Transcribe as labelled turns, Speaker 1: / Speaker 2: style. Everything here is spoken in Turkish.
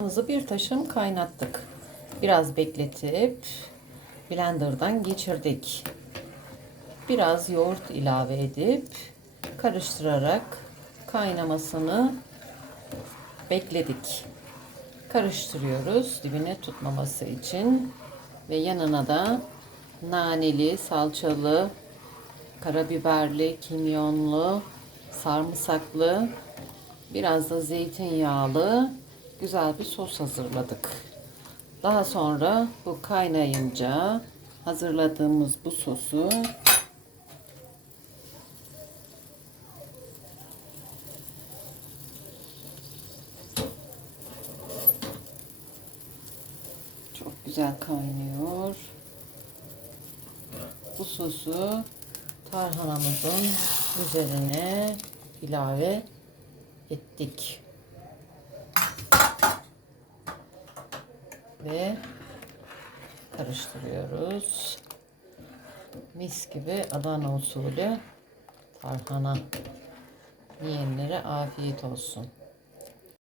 Speaker 1: Tarhanamızı bir taşım kaynattık. Biraz bekletip blenderdan geçirdik. Biraz yoğurt ilave edip karıştırarak kaynamasını bekledik. Karıştırıyoruz dibine tutmaması için ve yanına da naneli, salçalı, karabiberli, kimyonlu, sarımsaklı, biraz da zeytinyağlı güzel bir sos hazırladık. Daha sonra bu kaynayınca hazırladığımız bu sosu çok güzel kaynıyor. Bu sosu tarhanamızın üzerine ilave ettik. Ve karıştırıyoruz. Mis gibi Adana usulü tarhana. Yiyenlere afiyet olsun.